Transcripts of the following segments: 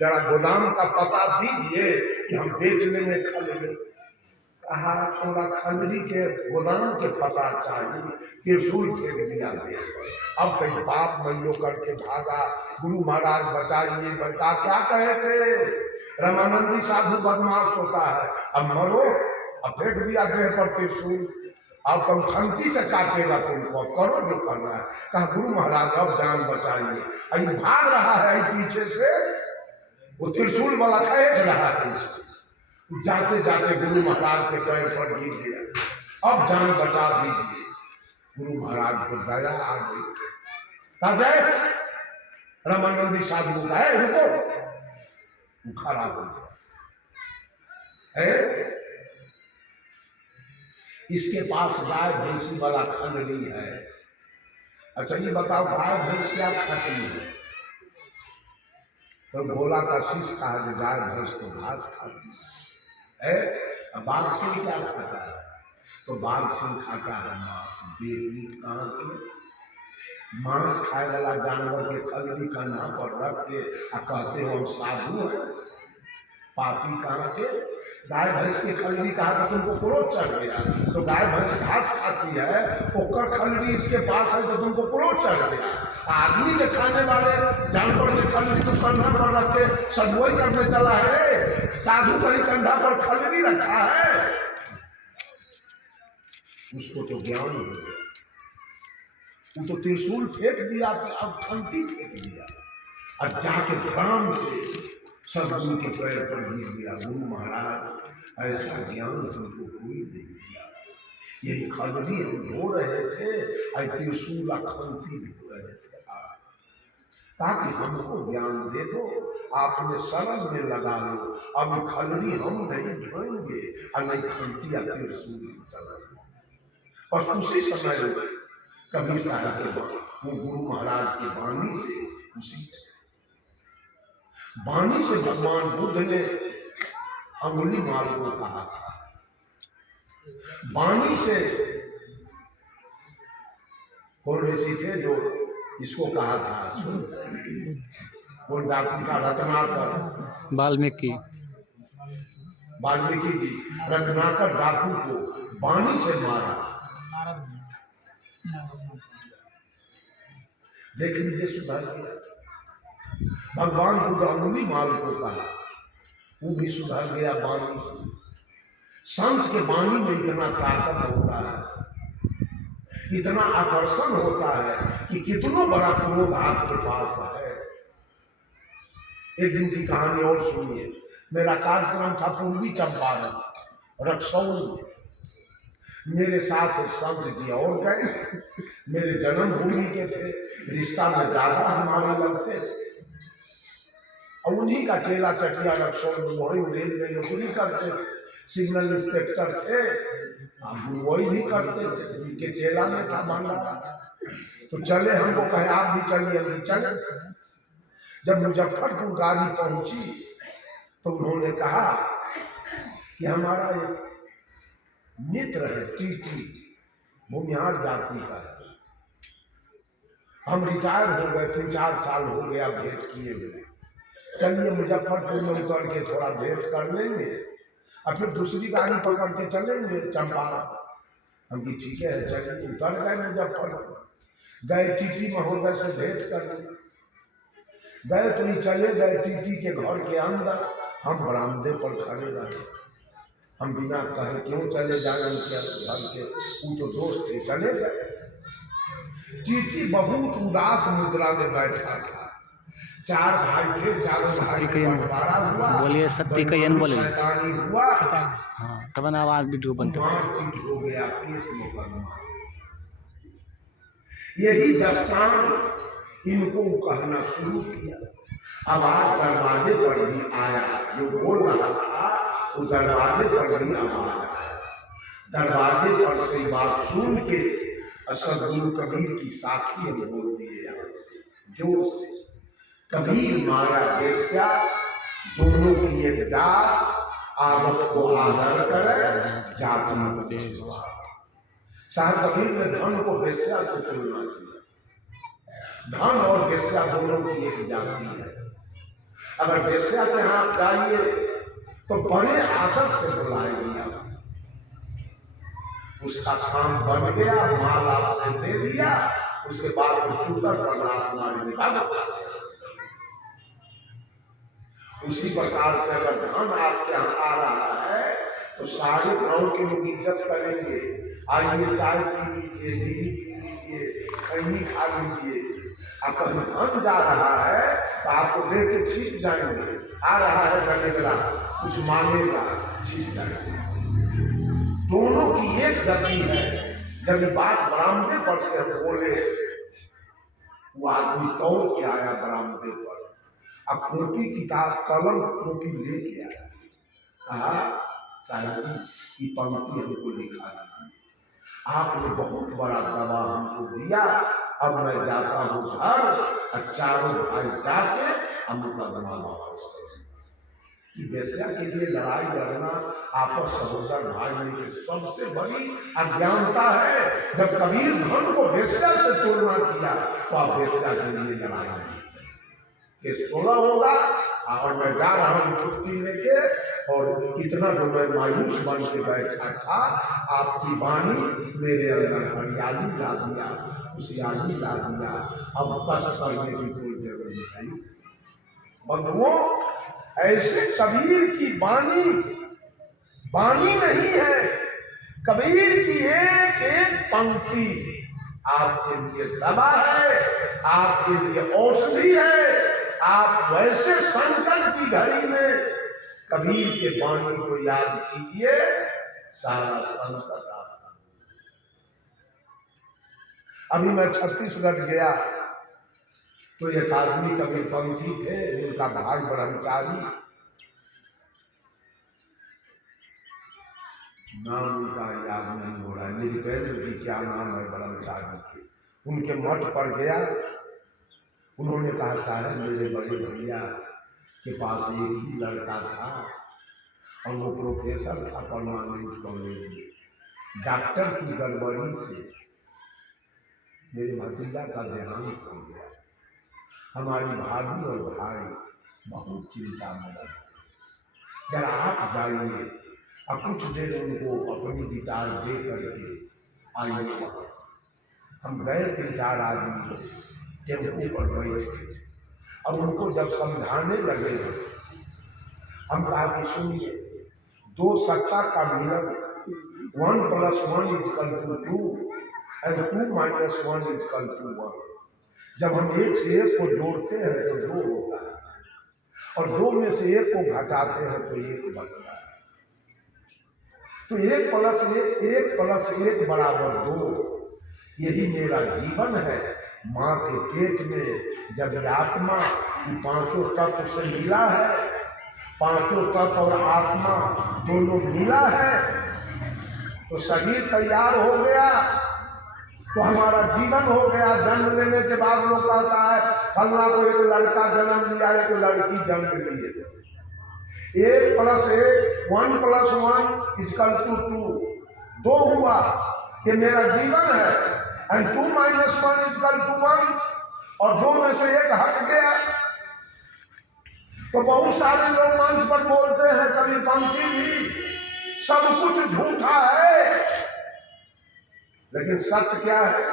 जरा गोदाम का पता दीजिए कि हम बेच लेंगे खलरी। कहा थोड़ा खलरी के गोदाम के पता चाहिए, त्रिशूल फेंक दिया दे। अब तक बाप मैयो करके भागा, गुरु महाराज बचाइए बता। क्या कहे थे, रामानंदी साधु बदमाश होता है, अब मरो। अब फेंक दिया देह पर त्रिशूल, अब तुम खंती से काटेगा तुमको, करो जो करना है। कहा गुरु महाराज अब जान बचाइए। अभी भाग रहा है पीछे से, वो त्रिशूल वाला फेंक रहा है। जाते जाते गुरु महाराज के पैर पर गिर गया। अब जान बचा दीजिए। गुरु महाराज को दया आ गई। कहा जाए रामानंदी साधु का है, रुको। खड़ा हो गया है। इसके पास गाय भैंसी वाला खलड़ी है। अच्छा ये बताओ गाय भैंस क्या खाती है? तो भोला का शीश कहा जो गाय भैंस तो घास खाती है। बाघ सिंह क्या खाता है? तो बाघ सिंह खाता है मांस। मीट कहाँ के मांस खाए वाला जानवर के खलड़ी कंधा पर रख के कहते हो हम साधु हैं। पापी कहाँ के? गाय भैंस की खलड़ी कहा तो तुमको क्रोध चढ़ गया। तो गाय भैंस घास खाती है, ओकर खलड़ी इसके पास है तो तुमको क्रोध चढ़ गया। आदमी के खाने वाले जानवर के खलड़ी तो कंधा पर रख के सब वही करने चला है। साधु कहीं कंधा पर खलड़ी रखा है, उसको तो ज्ञान हो गया। वो तो त्रिशूल फेंक दिया, अब खंती फेंक दिया, और जाके भ्राम से सब गुरु के पैर पर गिर दिया। गुरु महाराज ऐसा ज्ञान तुमको कोई नहीं दिया। यही खलड़ी हम धो रहे थे, त्रिशूल खंती धो रहे थे, ताकि हमको ज्ञान दे दो। आपने शरण में लगा लो। अब खलड़ी हम नहीं ढोएंगे और नहीं खंती या त्रिशूल चलाएंगे। बस उसी समय कबीर साहब के वो गुरु महाराज की वाणी से, उसी वाणी से भगवान बुद्ध ने अंगुली मार को कहा था। वाणी से कौन ऋषि थे जो इसको कहा था? कौन डाकू का? रत्नाकर वाल्मीकि। वाल्मीकि जी रत्नाकर डाकू को वाणी से मारा। देख लीजिए सुधार गया। भगवान बुद्ध अंगुली माल को कहा, वो भी सुधर गया वाणी से। संत के वाणी में इतना ताकत होता है, इतना आकर्षण होता है कि कितना बड़ा क्रोध आपके पास है। एक दिन की कहानी और सुनिए। मेरा कार्यक्रम था पूर्वी चंपारण रक्सौल में। मेरे साथ एक संत जी और गए, मेरे जन्मभूमि के थे, रिश्ता में दादा हमारे लगते थे। और उन्हीं का चेला चटिया रक्सौल में वही रेल में नौकरी करते थे, सिग्नल इंस्पेक्टर थे। हम वही भी करते थे, उनके चेला में था भंडारा। तो चले, हमको कहे आप भी चलिए, हम भी चले। जब मुजफ्फरपुर गाड़ी पहुंची तो उन्होंने कहा कि हमारा एक मित्र है टीटी, भूमिहार जाति का है। हम रिटायर हो गए, 3-4 साल हो गया भेंट किए हुए। चलिए मुजफ्फरपुर में उतर के थोड़ा भेंट कर लेंगे और फिर दूसरी गाड़ी पकड़ के चलेंगे चंपारण। हम भी ठीक है चलिए। उतर गए मुजफ्फरपुर, गए टीटी महोदय से भेंट करने। गए तो ही चले गए टीटी के घर के अंदर। हम बरामदे पर खड़े रहे। हम बिना कहे क्यों चले जाए उनके घर के, वो तो दोस्त थे, चले गए। टीटी बहुत उदास मुद्रा में बैठा था। 4 भाई थे, चारों भाई का बंटवारा हुआ। बोलिए सत्य कयन बोले हुआ। हाँ, तब ना आवाज वीडियो बनता मारपीट हो गया, केस मुकदमा। यही दस्तान इनको कहना शुरू किया। आवाज दरवाजे पर भी आया, जो बोल रहा था वो दरवाजे पर भी आवाज आया। दरवाजे पर से बात सुन के सदगुरु कबीर की साखी हम बोल दिए यहाँ से जोर से। कबीर माया वेश्या दोनों की एक जात, आवत को आदर करे जात मत छुआ। साहब कबीर ने धन को वेश्या से तुलना किया। धन और वेश्या दोनों की एक जाति है। अगर वेश्या के यहाँ आप जाइए तो बड़े आदर से बुलाएगी आप। उसका काम बन गया, माल आपसे दे दिया, उसके बाद वो चूतर पर लात मारी निकाल। उसी प्रकार से अगर धन आपके यहाँ आ रहा है तो सारे गांव के लोग इज्जत करेंगे। आइए चाय पी लीजिए, बीड़ी पी लीजिए, खैनी खा लीजिए। अब कहीं धन जा रहा है तो आपको देख के छीट जाएंगे। आ रहा है गलेगा, कुछ मांगेगा, छीट जाएंगे। दोनों की एक गति है। जब बात बरामदे पर से हम बोले, वो आदमी दौड़ के आया बरामदे पर, अब कॉपी किताब कलम कॉपी लेके आया। कहा साहब जी ये पंक्ति हमको लिखा दीजिए, आपने बहुत बड़ा दवा हमको दिया, अब मैं जाता हूँ घर और चारों भाई जाके हम मुकदमा वापस करें। वेश्या के लिए लड़ाई लड़ना आपस सहोदर भाई में की सबसे बड़ी अज्ञानता है। जब कबीर धन को वेश्या से तुलना किया तो आप वेश्या के लिए लड़ाई नहीं कि 16 होगा और मैं जा रहा हूँ छुट्टी लेके, और इतना जो मैं मायूस बन के बैठा था, आपकी वाणी मेरे अंदर हरियाली ला दिया, खुशहाली ला दिया। अब कष्ट करने की कोई जरूरत नहीं। बंधुओं, ऐसे कबीर की वाणी नहीं है। कबीर की एक एक पंक्ति आपके लिए दवा है, आपके लिए औषधि है। आप वैसे संकट की घड़ी में कबीर के वाणी को याद कीजिए, सारा संकट आपका। अभी मैं छत्तीसगढ़ गया तो एक आदमी कबीर पंथी थे, उनका भाई ब्रह्मचारी, नाम उनका याद नहीं हो रहा है, निरपेंद्र जी क्या नाम है ब्रह्मचारी के। उनके मठ पर गया, उन्होंने कहा साहब मेरे बड़े भैया के पास एक ही लड़का था और वो प्रोफेसर था परमानेंट कॉलेज में। डॉक्टर की गड़बड़ी से मेरे भतीजा का देहांत हो गया। हमारी भाभी और भाई बहुत चिंता में रहे। जरा आप जाइए और कुछ देर उनको अपनी विचार दे करके आइए वहाँ से। हम गए 3-4 आदमी टेम्पो पर बैठ के, और उनको जब समझाने लगे हम कहा कि सुनिए, 2 सत्ता का मिलन 1 + 1 = 2 और 2 - 1 = 1। जब हम 1 से 1 को जोड़ते हैं तो 2 होता है, और 2 में से 1 को घटाते हैं तो 1 बचता है। तो 1 + 1 = 2। यही मेरा जीवन है। माँ के पेट में जब आत्मा ये 5 तत्व से मिला है, 5 तत्व और आत्मा दोनों मिला है, तो शरीर तैयार हो गया तो हमारा जीवन हो गया। जन्म लेने के बाद लोग कहता है फलना को एक लड़का जन्म लिया, एक लड़की जन्म लिए। 1 + 1 + 1 = 2। 2 हुआ, ये मेरा जीवन है। एंड 2 - 1 = 1, और 2 में से 1 हट गया। तो बहुत सारे लोग मंच पर बोलते हैं कबीर पंथी भी सब कुछ झूठा है, लेकिन सत्य क्या है?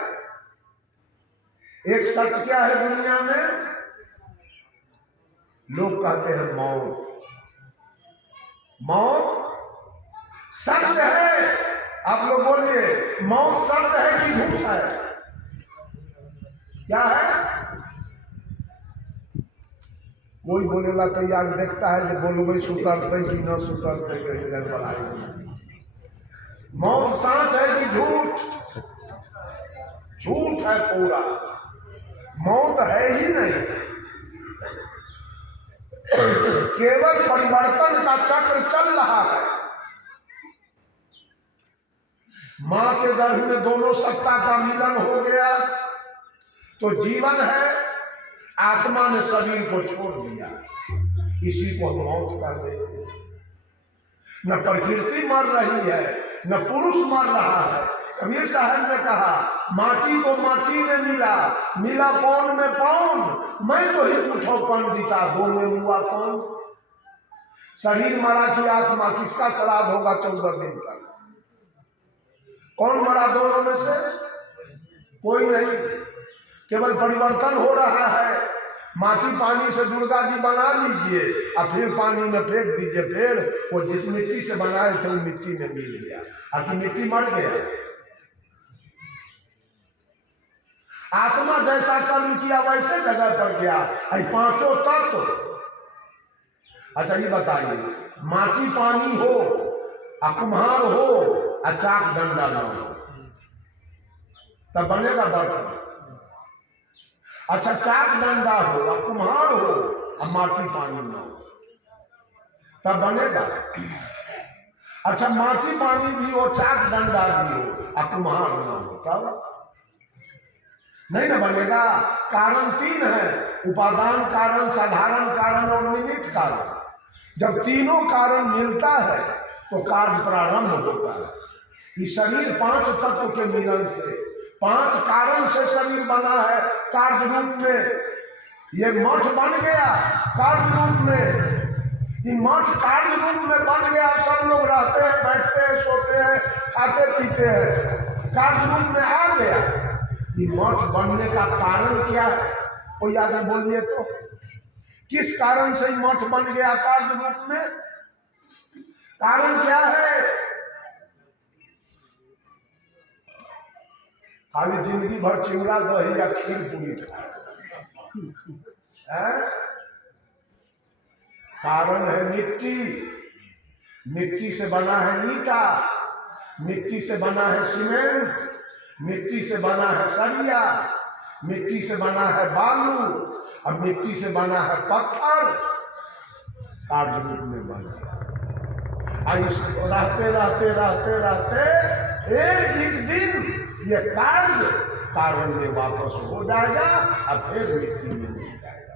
एक सत्य क्या है दुनिया में? लोग कहते हैं मौत। मौत सत्य है। आप लोग बोलिए, मौत सत्य है कि झूठ है? क्या है? कोई बोलेला तैयार देखता है कि बोलबे सुतरते कि न सुतरते। मौत सच है कि झूठ? झूठ है पूरा। मौत है ही नहीं, केवल परिवर्तन का चक्र चल रहा है। मां के गर्भ में दोनों सत्ता का मिलन हो गया तो जीवन है, आत्मा ने शरीर को छोड़ दिया, इसी को मौत कर देते हैं। न प्रकृति मर रही है, न पुरुष मर रहा है, कबीर साहब ने कहा माटी को माटी ने मिला, मिला पौन में पौन, मैं तो ही पूछो पंडिता दो में हुआ कौन। शरीर मरा कि आत्मा, किसका श्राद्ध होगा 14 दिन तक? कौन मरा दोनों में से? कोई नहीं, केवल परिवर्तन हो रहा है। माटी पानी से दुर्गा जी बना लीजिए और फिर पानी में फेंक दीजिए, फिर वो जिस मिट्टी से बनाए थे वो मिट्टी में मिल गया, आखिर मिट्टी मर गया। आत्मा जैसा कर्म किया वैसे जगह पर गया। पांचों तत्व। अच्छा ये बताइए, माटी पानी हो, कुम्हार हो, चाक डंडा न हो, तब बनेगा बर्तन। अच्छा चाक डंडा हो, कुम्हार हो, माटी पानी न हो, तब बनेगा। अच्छा माटी पानी भी हो, चाक डंडा भी हो, कुम्हार न हो, तब नहीं ना बनेगा। कारण 3 है, उपादान कारण, साधारण कारण और निमित्त कारण। जब तीनों कारण मिलता है तो कार्य प्रारंभ होता है। ये शरीर 5 तत्व के मिलन से, 5 कारण से शरीर बना है कार्य रूप में। ये मठ बन गया कार्य रूप में, ये मठ कार्य रूप में बन गया। सब लोग रहते हैं, बैठते हैं, सोते हैं, खाते पीते हैं, कार्य रूप में आ गया। ये मठ बनने का कारण क्या है? कोई आगे बोलिए तो, किस कारण से मठ बन गया कार्य रूप में? कारण क्या है? खाली जिंदगी भर चिंगड़ा दही या खीर पूरी खाए। कारण है मिट्टी, मिट्टी से बना है ईटा, मिट्टी से बना है सीमेंट, मिट्टी से बना है सरिया, मिट्टी से बना है बालू, अब मिट्टी से बना है पत्थर। कार्य रूप में बन गया। रहते रहते रहते रहते फिर एक दिन ये कार्य कारण में वापस हो जाएगा और फिर मिट्टी में मिल जाएगा।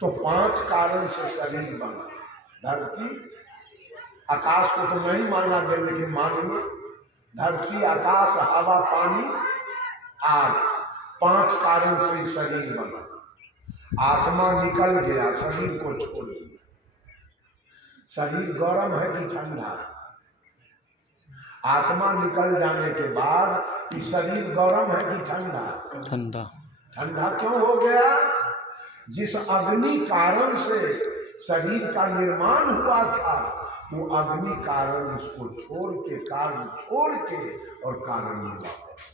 तो 5 कारण से शरीर बना। धरती आकाश को तो नहीं माना गया, लेकिन मानिए धरती, आकाश, हवा, पानी, आग, 5 कारण से शरीर बना। आत्मा निकल गया, शरीर को छोड़ दिया। शरीर गर्म है कि ठंडा? आत्मा निकल जाने के बाद इस शरीर गर्म है कि ठंडा? ठंडा। ठंडा क्यों हो गया? जिस अग्नि कारण से शरीर का निर्माण हुआ था, वो अग्नि कारण उसको छोड़ के, कार्य छोड़ के और कारण में वापस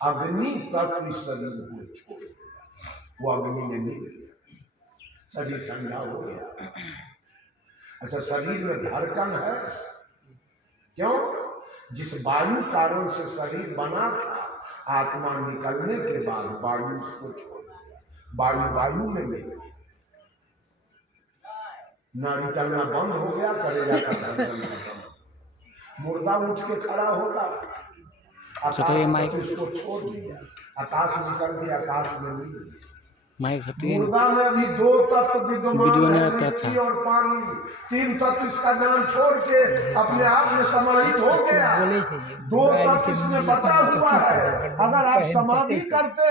अग्नि तक इस शरीर को छोड़ दिया। वो अग्नि में निकल गया, शरीर ठंडा हो गया। अच्छा शरीर में धड़कन है क्यों? जिस वायु कारण से शरीर बना था, आत्मा निकलने के बाद वायु उसको छोड़ दिया, वायु में नहीं। नाड़ी चलना बंद हो गया, करेगा का धड़कन खत्म, मुर्दा उठ के खड़ा होगा। आकाश उसको छोड़ दिया, आकाश निकल गया, आकाश में मिल गया। मुर्दा में अभी 2 तत्व विद्यमान है, मिट्टी और पानी। 3 तत्व इसका ज्ञान छोड़ के अपने आप में समाहित हो गया। 2 तत्व इसमें बचा हुआ है। अगर आप समाधि करते हैं